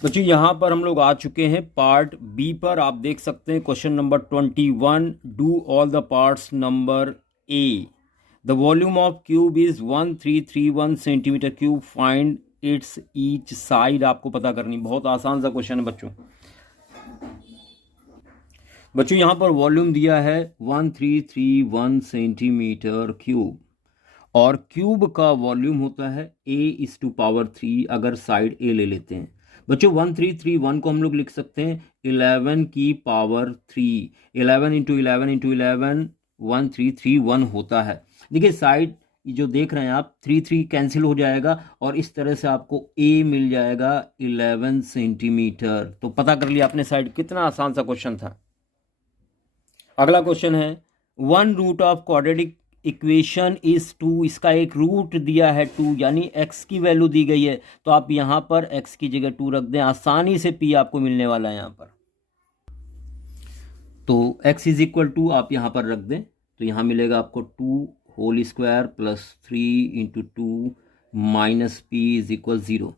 बच्चों यहाँ पर हम लोग आ चुके हैं पार्ट बी पर। आप देख सकते हैं question number 21, do all the parts number A. The volume of cube is 1331 centimetre cube, find its each side. आपको पता करनी, बहुत आसान सा क्वेश्चन है बच्चों। बच्चों यहाँ पर वॉल्यूम दिया है 1331 सेंटीमीटर क्यूब, और क्यूब का वॉल्यूम होता है a/3 अगर साइड ए ले लेते हैं। बच्चों 1331 को हम लोग लिख सकते हैं 11 की पावर 3, 11 इंटू 11 इंटू 11 1331 होता है। देखिए साइड जो देख रहे हैं आप 3 कैंसिल हो जाएगा और इस तरह से आपको a मिल जाएगा 11 सेंटीमीटर। तो पता कर लिया आपने साइड। कितना आसान सा क्वेश्चन था। अगला क्वेश्चन है 1 root of quadratic equation is 2। इसका एक रूट दिया है 2, यानी x की वैल्यू दी गई है, तो आप यहां पर x की जगह 2 रख दें। आसानी से p आपको मिलने वाला है यहां पर। तो x इज इक्वल टू आप यहां पर रख दें, तो यहां मिलेगा आपको 2 whole square plus 3 into 2 minus p is equal 0।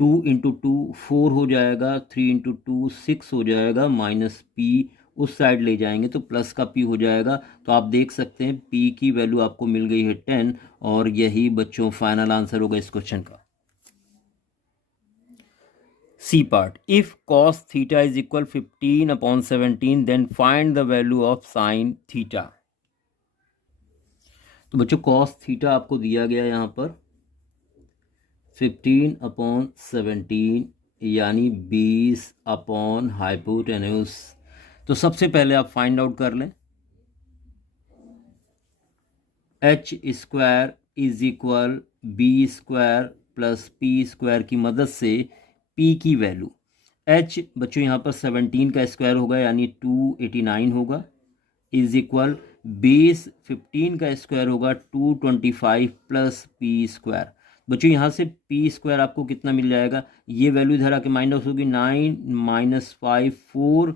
2 into 2 4 हो जाएगा, 3 इंटू 2 6 हो जाएगा, माइनस p उस साइड ले जाएंगे तो प्लस का p हो जाएगा। तो आप देख सकते हैं p की वैल्यू आपको मिल गई है 10, और यही बच्चों फाइनल आंसर होगा इस क्वेश्चन का। C part, if cos theta is equal 15/17 then find the value of sine theta. तो बच्चों cos थीटा आपको दिया गया यहाँ पर 15/17 यानी 20 हाइपोटेन्यूस। तो सबसे पहले आप फाइंड आउट कर लें h square is equal b square plus p square की मदद से p की वैल्यू। h बच्चों यहाँ पर 17 का स्क्वायर होगा यानी 289 होगा, इज इक्वल बेस 15 का स्क्वायर होगा 225 प्लस p स्क्वायर। बच्चों यहाँ से p स्क्वायर आपको कितना मिल जाएगा, ये वैल्यू इधर आके माइनस होगी, 9 माइनस 5 4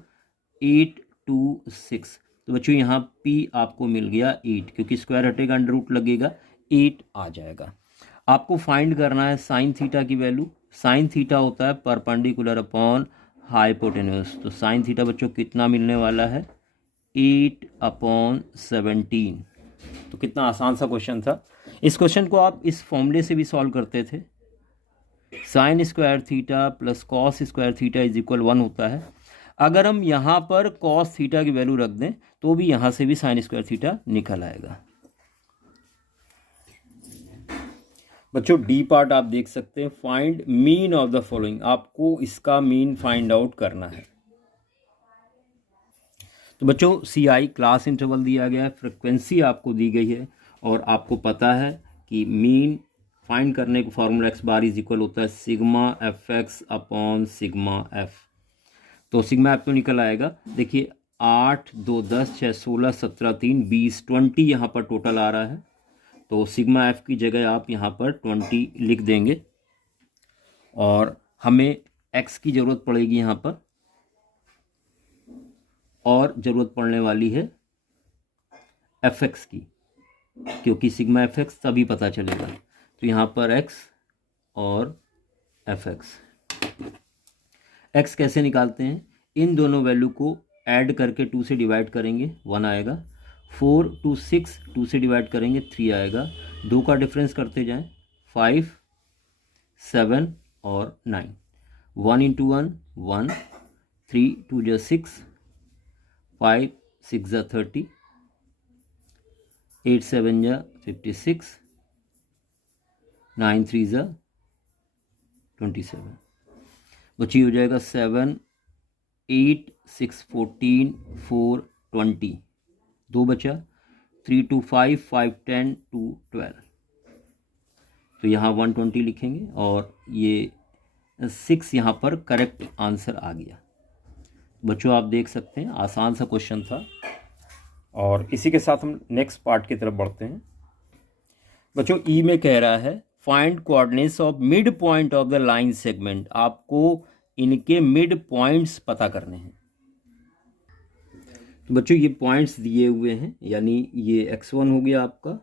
8 2 6। तो बच्चों यहाँ p आपको मिल गया 8, क्योंकि स्क्वायर हटेगा अंडर रूट लगेगा, 8 आ जाएगा। आपको फाइंड करना है साइन थीटा की वैल्यू। साइन थीटा होता है परपेंडिकुलर अपॉन हाइपोटेन्यूस। तो साइन थीटा बच्चों कितना मिलने वाला है 8/17। तो कितना आसान सा क्वेश्चन था। इस क्वेश्चन को आप इस फॉर्मूले से भी सॉल्व करते थे, sine square theta plus cos square theta is equal 1 होता है। अगर हम यहाँ पर कॉस थीटा की वैल्यू रख दें तो भी यहाँ से भी साइन स्क्वायर थीटा निकल आएगा। बच्चों डी पार्ट आप देख सकते हैं, find mean of the following. आपको इसका मीन फाइंड आउट करना है। तो बच्चों CI क्लास इंटरवल दिया गया है, फ्रिक्वेंसी आपको दी गई है, और आपको पता है कि मीन फाइंड करने को formula x bar is equal होता है sigma fx upon sigma f। तो सिग्मा f तो निकल आएगा, देखिए 8 2 10 6 16 17 3 20 20 यहाँ पर टोटल आ रहा है। तो सिग्मा f की जगह आप यहाँ पर 20 लिख देंगे, और हमें x की ज़रूरत पड़ेगी यहाँ पर, और ज़रूरत पड़ने वाली है fx की, क्योंकि सिग्मा fx तभी पता चलेगा। तो यहाँ पर x और fx। x कैसे निकालते हैं, इन दोनों वैल्यू को ऐड करके 2 से डिवाइड करेंगे 1 आएगा, 4 2 6 2 से डिवाइड करेंगे 3 आएगा, 2 का डिफरेंस करते जाएं 5 7 और 9, 1 इंटू 1 1, 3 2 जा 6, 5 6 जा 30, 8 7 जा 56, 9 3 जा 27। बची हो जाएगा 7 8 6 14 4 20, 2 बचा, 3 2 5 5 10 2 12। तो यहाँ 120 लिखेंगे, और ये 6 यहाँ पर करेक्ट आंसर आ गया। बच्चों आप देख सकते हैं आसान सा क्वेश्चन था, और इसी के साथ हम नेक्स्ट पार्ट की तरफ बढ़ते हैं। बच्चों ई में कह रहा है find coordinates of mid point of the line segment. आपको इनके मिड पॉइंट्स पता करने हैं। तो बच्चों ये पॉइंट्स दिए हुए हैं, यानी ये x1 हो गया आपका,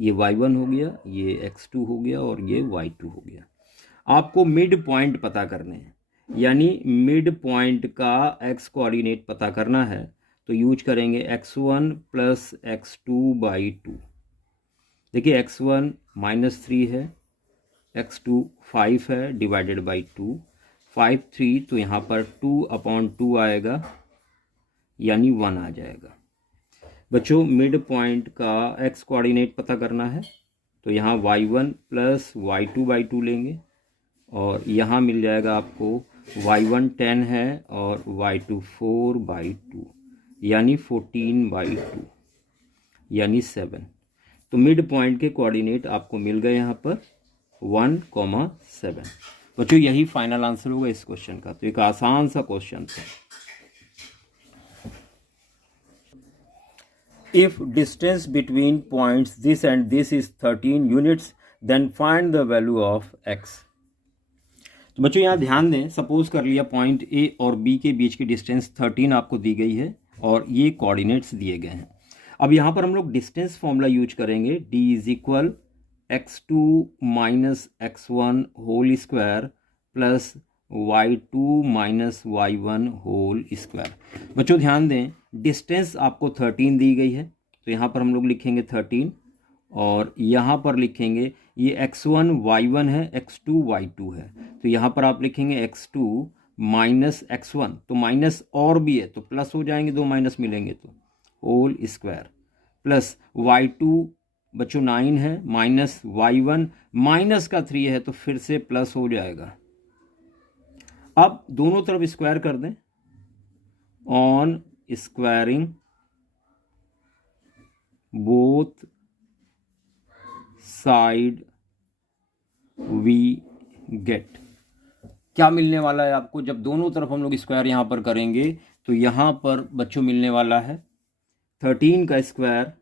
ये y1 हो गया, ये x2 हो गया, और ये y2 हो गया। आपको मिड पॉइंट पता करने हैं, यानी मिड पॉइंट का एक्स कोऑर्डिनेट पता करना है, तो यूज करेंगे x1 प्लस x2/2। देखिए x1 -3 है, x2 5 है, डिवाइडेड बाई 2, 5 3, तो यहाँ पर 2/2 आएगा, यानी 1 आ जाएगा। बच्चों मिड पॉइंट का एक्स कोऑर्डिनेट पता करना है, तो यहाँ y1 प्लस y2/2 लेंगे, और यहाँ मिल जाएगा आपको y1 10 है और y2 4/2, यानी 14/2, यानी 7। तो मिड पॉइंट के कोऑर्डिनेट आपको मिल गए यहाँ पर 1,7। बच्चों यही फाइनल आंसर होगा इस क्वेश्चन का। तो एक आसान सा क्वेश्चन था। If distance between points this and this is 13 units, then find the value of x। तो बच्चों यहाँ ध्यान दें, सपोज कर लिया पॉइंट ए और बी के बीच की डिस्टेंस 13 आपको दी गई है और ये कोऑर्डिनेट्स दिए गए हैं। अब यहाँ पर हम लोग डिस्टेंस फॉर्मूला यूज करेंगे, d is equal x2 minus x1 whole square plus y2 minus y1 whole square. बच्चों ध्यान दें, डिस्टेंस आपको 13 दी गई है, तो यहाँ पर हम लोग लिखेंगे 13, और यहाँ पर लिखेंगे ये x1 y1 है, x2 y2 है, तो यहाँ पर आप लिखेंगे x2 माइनस x1, तो माइनस और भी है तो प्लस हो जाएंगे, दो माइनस मिलेंगे तो होल स्क्वायर, प्लस y2 बच्चों 9 है, माइनस y1 माइनस का 3 है तो फिर से प्लस हो जाएगा। अब दोनों तरफ स्क्वायर कर दें, on squaring both side we get. क्या मिलने वाला है आपको जब दोनों तरफ हम लोग स्क्वायर यहां पर करेंगे? तो यहां पर बच्चों मिलने वाला है 13 का square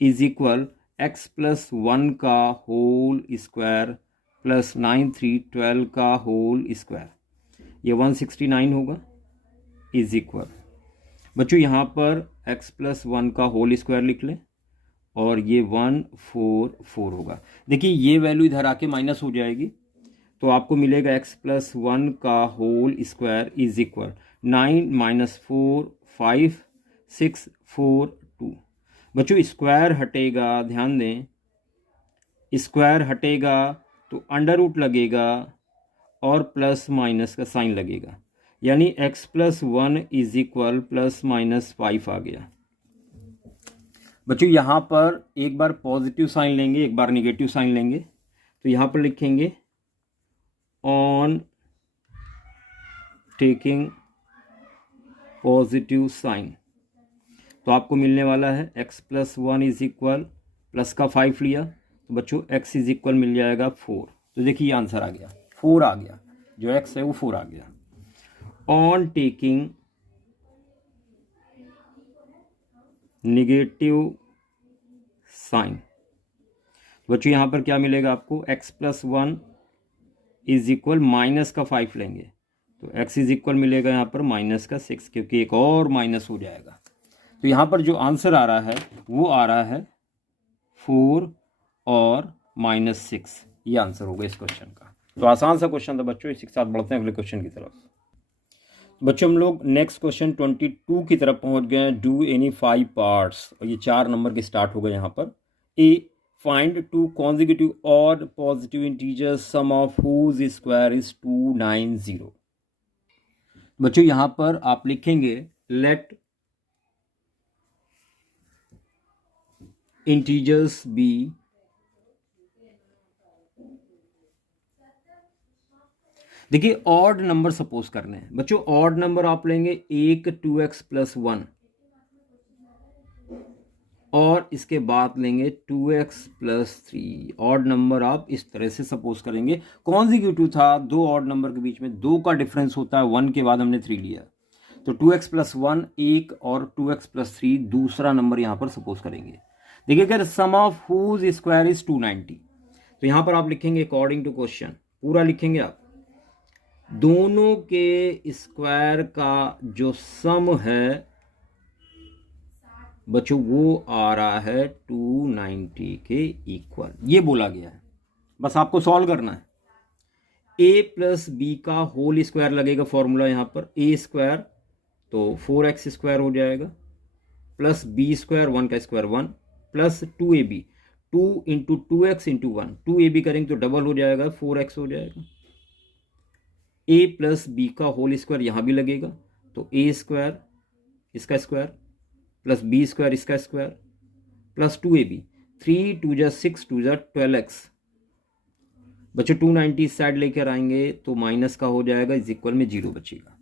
is equal x plus 1 का होल स्क्वायर प्लस 9 3 12 का होल स्क्वायर, ये 169 होगा, इज इक्वल बच्चों यहाँ पर x प्लस 1 का होल स्क्वायर लिख लें और ये 144 होगा। देखिए ये वैल्यू इधर आके माइनस हो जाएगी, तो आपको मिलेगा x प्लस 1 का whole square is equal 9 minus 4 5 6 4 2। बच्चों स्क्वायर हटेगा, ध्यान दें स्क्वायर हटेगा तो अंडर रूट लगेगा और प्लस माइनस का साइन लगेगा, यानी x plus 1 is equal plus minus 5 आ गया। बच्चों यहाँ पर एक बार पॉजिटिव साइन लेंगे, एक बार निगेटिव साइन लेंगे, तो यहाँ पर लिखेंगे ऑन टेकिंग पॉजिटिव साइन, तो आपको मिलने वाला है x plus 1 is equal plus का 5 लिया, तो बच्चों x इज इक्वल मिल जाएगा 4। तो देखिए ये आंसर आ गया, 4 आ गया, जो x है वो 4 आ गया। ऑन टेकिंग नेगेटिव साइन, बच्चों यहाँ पर क्या मिलेगा आपको, x plus 1 is equal minus का 5 लेंगे, तो x इज इक्वल मिलेगा यहाँ पर माइनस का 6, क्योंकि एक और माइनस हो जाएगा। तो यहाँ पर जो आंसर आ रहा है वो आ रहा है 4 और -6, ये आंसर होगा इस क्वेश्चन का। तो आसान सा क्वेश्चन था बच्चों। इसी के साथ बढ़ते हैं अगले क्वेश्चन की तरफ। बच्चों हम लोग नेक्स्ट क्वेश्चन 22 की तरफ पहुंच गए हैं। डू एनी 5 पार्ट्स, और ये 4 नंबर के स्टार्ट हो गए यहाँ पर। ए, find 2 consecutive odd positive integers sum of whose square is 290। बच्चों यहाँ पर आप लिखेंगे लेट इंटीजर्स बी देखिए ऑड नंबर सपोज करने हैं बच्चों। ऑड नंबर आप लेंगे 1 2x प्लस 1 और इसके बाद लेंगे 2x प्लस 3। ऑड नंबर आप इस तरह से सपोज करेंगे। कॉन्जिक्यूटिव था, दो ऑड नंबर के बीच में 2 का डिफरेंस होता है, 1 के बाद हमने 3 लिया, तो 2x प्लस 1 एक और 2x प्लस 3 दूसरा नंबर यहाँ पर सपोज करेंगे। देखिए अगर सम ऑफ हुज स्क्वायर इज 290, तो यहाँ पर आप लिखेंगे अकॉर्डिंग टू क्वेश्चन, पूरा लिखेंगे आप, दोनों के स्क्वायर का जो सम है बच्चों वो आ रहा है 290 के इक्वल, ये बोला गया है बस आपको सॉल्व करना है। ए प्लस बी का होल स्क्वायर लगेगा फॉर्मूला यहाँ पर, ए स्क्वायर तो 4x स्क्वायर हो जाएगा, प्लस बी स्क्वायर 1 का square 1, plus 2ab, 2 into 2x into 1, 2ab करेंगे तो डबल हो जाएगा 4x हो जाएगा। ए प्लस बी का होल स्क्वायर यहाँ भी लगेगा, तो ए स्क्वायर इसका स्क्वायर प्लस बी स्क्वायर इसका स्क्वायर प्लस 2ab, 3 2 जा 6 2 जा 12x। बच्चों 290 इस साइड लेकर आएंगे तो माइनस का हो जाएगा, इज इक्वल में 0 बचेगा।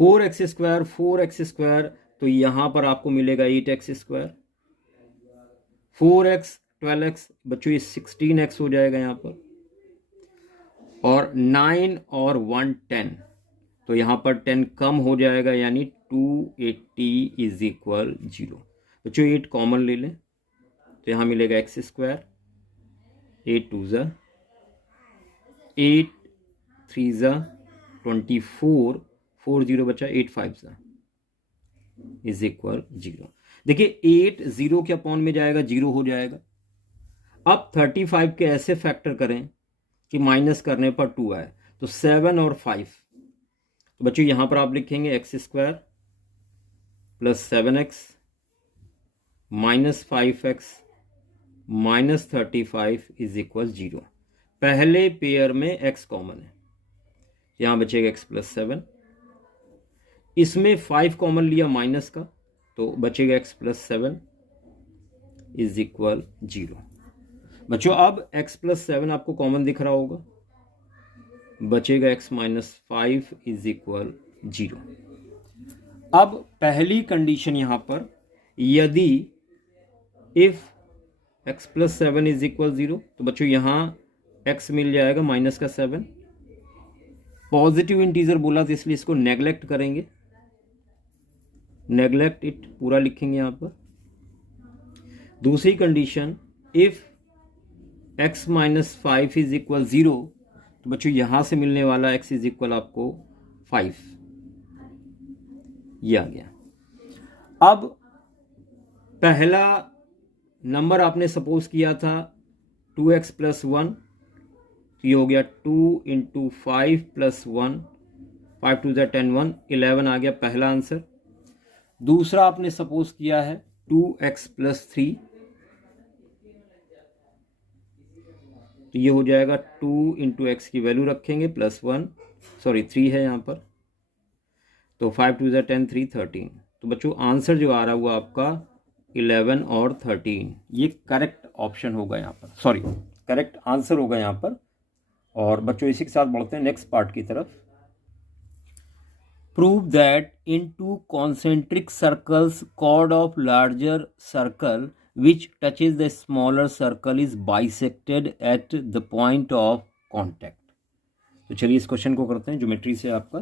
4x स्क्वायर तो यहां पर आपको मिलेगा 8x स्क्वायर, 4x 12x बच्चों ये 16x हो जाएगा यहां पर, और 9 और 1 10, तो यहां पर 10 कम हो जाएगा यानी 280 इज इक्वल 0। बच्चों 8 कॉमन ले लें तो यहां मिलेगा x स्क्वायर, 8 2 जा 8 3 जा 24, 4 0 बचा, 8 5 जा इज इक्वल 0। देखिए 8 0 के अपॉन में जाएगा 0 हो जाएगा। अब 35 के ऐसे फैक्टर करें कि माइनस करने पर 2 आए, तो 7 और 5, तो बच्चों यहां पर आप लिखेंगे x square plus 7x minus 5x minus 35 is equal 0। पहले पेयर में x कॉमन है, यहां बचेगा x प्लस 7, इसमें 5 कॉमन लिया माइनस का तो बचेगा x प्लस 7 इज इक्वल 0। बच्चों अब x प्लस 7 आपको कॉमन दिख रहा होगा, बचेगा x माइनस 5 इज इक्वल 0। अब पहली कंडीशन यहां पर, यदि if x plus 7 is equal 0, तो बच्चों यहां x मिल जाएगा माइनस का 7, पॉजिटिव इंटीजर बोला तो इसलिए इसको नेग्लेक्ट करेंगे, नेग्लेक्ट इट पूरा लिखेंगे यहां पर। दूसरी condition, if x minus 5 is equal 0, तो बच्चों यहां से मिलने वाला x इज इक्वल आपको 5, ये आ गया। अब पहला नंबर आपने सपोज किया था 2x प्लस 1, तो ये हो गया 2 इंटू 5 प्लस 1, 5 2 जा 10 1, 11 आ गया पहला आंसर। दूसरा आपने सपोज किया है 2x प्लस 3, तो ये हो जाएगा 2 इंटू एक्स की वैल्यू रखेंगे प्लस 1, सॉरी 3 है यहाँ पर, तो 5 2 जा 10 3 13, तो बच्चों आंसर जो आ रहा है वो आपका 11 और 13, ये करेक्ट ऑप्शन होगा यहाँ पर, सॉरी करेक्ट आंसर होगा यहाँ पर। और बच्चों इसी के साथ बढ़ते हैं नेक्स्ट पार्ट की तरफ। Prove that in two concentric circles chord of larger circle which touches the smaller circle is bisected at the point of contact। तो चलिए इस क्वेश्चन को करते हैं ज्योमेट्री से आपका।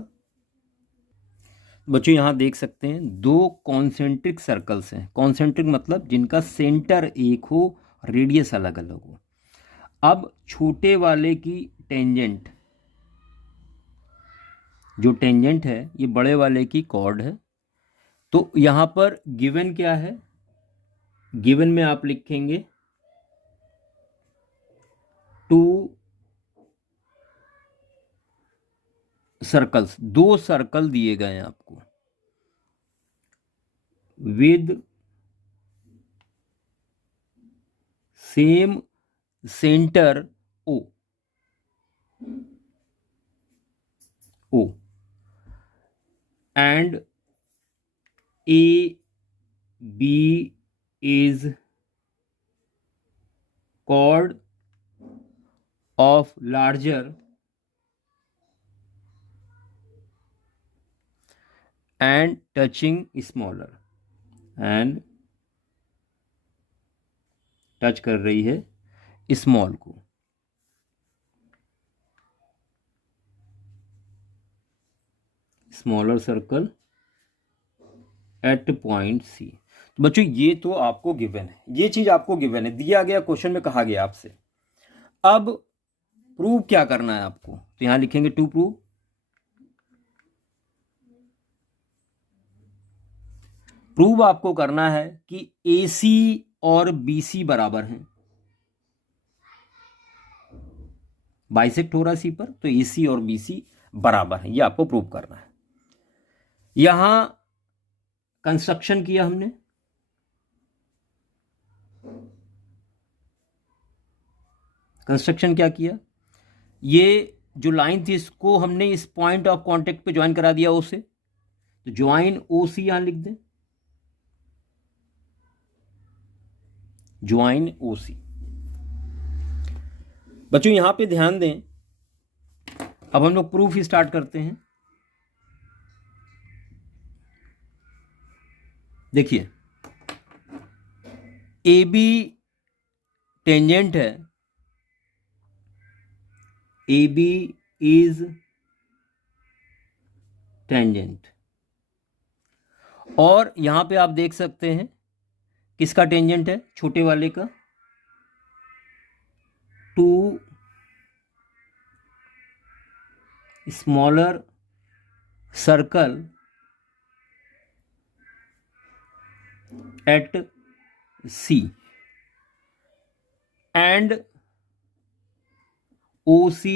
बच्चों यहां देख सकते हैं दो कॉन्सेंट्रिक सर्कल्स हैं, कॉन्सेंट्रिक मतलब जिनका सेंटर एक हो, रेडियस अलग अलग हो। अब छोटे वाले की टेंजेंट, जो टेंजेंट है ये बड़े वाले की कॉर्ड है, तो यहां पर गिवन क्या है, गिवन में आप लिखेंगे 2 सर्कल्स, 2 सर्कल दिए गए हैं आपको with same centre O, and A B is chord of larger and touching smaller, and touch कर रही है स्मॉल को। Smaller circle at point C. तो बच्चों ये तो आपको गिवन है, ये चीज आपको गिवन है, दिया गया क्वेश्चन में कहा गया आपसे। अब प्रूव क्या करना है आपको, तो यहां लिखेंगे टू प्रूव। प्रूव आपको करना है कि AC और BC बराबर हैं, बाइसेक्ट हो रहा है सी पर, तो ए सी और बी सी बराबर है, ये आपको प्रूव करना है। यहां कंस्ट्रक्शन किया हमने, कंस्ट्रक्शन क्या किया, ये जो लाइन थी इसको हमने इस पॉइंट ऑफ कांटेक्ट पे ज्वाइन करा दिया ओ से, तो ज्वाइन ओ सी यहां लिख दें, ज्वाइन ओ सी। बच्चों यहां पे ध्यान दें, अब हम लोग प्रूफ स्टार्ट करते हैं। देखिए ए बी टेंजेंट है, ए बी इज टेंजेंट, और यहां पे आप देख सकते हैं किसका टेंजेंट है, छोटे वाले का, to smaller circle at C and OC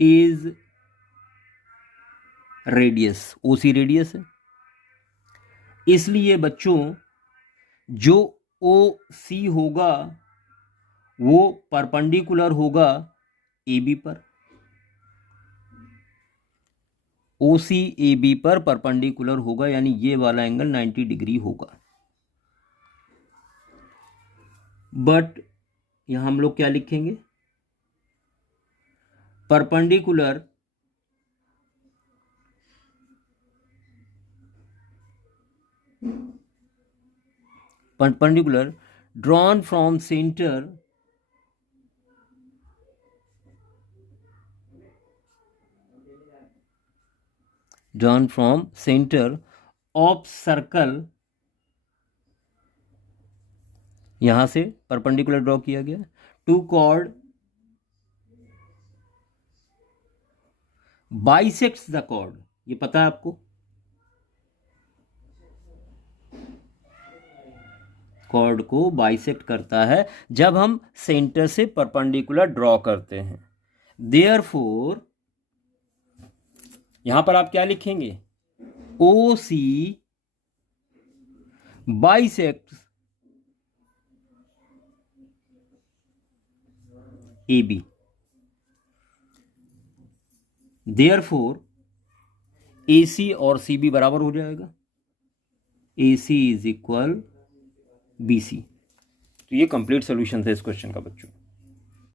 is radius, OC radius है। इसलिए बच्चों जो OC होगा वो परपेंडिकुलर होगा AB पर, OC AB पर परपेंडिकुलर होगा, यानी ये वाला एंगल 90 डिग्री होगा। बट यहां हम लोग क्या लिखेंगे, perpendicular drawn from centre of circle, यहां से परपेंडिकुलर ड्रॉ किया गया, to chord bisects the chord, ये पता है आपको, कॉर्ड को बाइसेक्ट करता है जब हम सेंटर से परपेंडिकुलर ड्रॉ करते हैं। देयरफॉर यहां पर आप क्या लिखेंगे, ओ सी बाइसेक्ट्स ए बी, देयरफॉर ए सी और सी बी बराबर हो जाएगा, ए सी इज इक्वल बी सी। तो ये कंप्लीट सोल्यूशन है इस क्वेश्चन का बच्चों।